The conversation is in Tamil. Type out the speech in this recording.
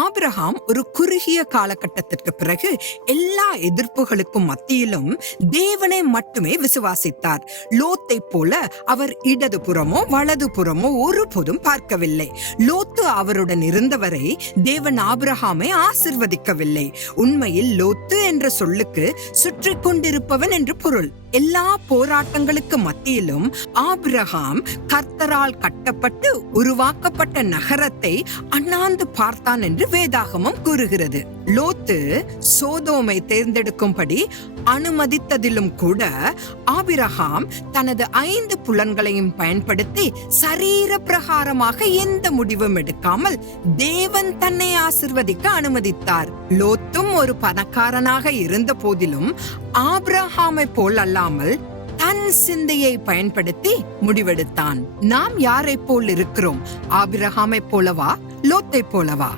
ஆபிரகாம் ஒரு குறுகிய காலகட்டத்திற்கு பிறகு எல்லா எதிர்ப்புகளுக்கும் மத்தியிலும் தேவனை மட்டுமே விசுவாசித்தார். லோத்தை போல அவர் இடது புறமோ வலது புறமோ ஒருபோதும் பார்க்கவில்லை. லோத்து அவருடன் இருந்தவரை தேவன் ஆபிரகாமை ஆசிர்வதிக்கவில்லை. உண்மையில் லோத்து என்ற சொல்லுக்கு சுற்றி கொண்டிருப்பவன் என்று பொருள். எல்லா போராட்டங்களுக்கு மத்தியிலும் ஆபிரகாம் கர்த்தரால் கட்டப்பட்டு உருவாக்கப்பட்ட நகரத்தை அண்ணாந்து பார்த்தான் என்று வேதாகமம் கூறுகிறது. லோத்து சோதோமை தேர்ந்தெடுக்கும்படி அனுமதித்ததிலும் கூட ஆபிரகாம் தனது 5 புலன்களையும் பயன்படுத்தி சரீர பிரகாரமாக எந்த முடிவும் எடுக்காமல் தேவன் தன்னை ஆசிர்வதிக்க அனுமதித்தார். லோத்தும் ஒரு பணக்காரனாக இருந்த போதிலும் ஆபிரகாமை போல் அல்லாமல் தன் சிந்தையை பயன்படுத்தி முடிவெடுத்தான். நாம் யாரை போல் இருக்கிறோம்? ஆபிரகாமை போலவா, லோத்தை போலவா?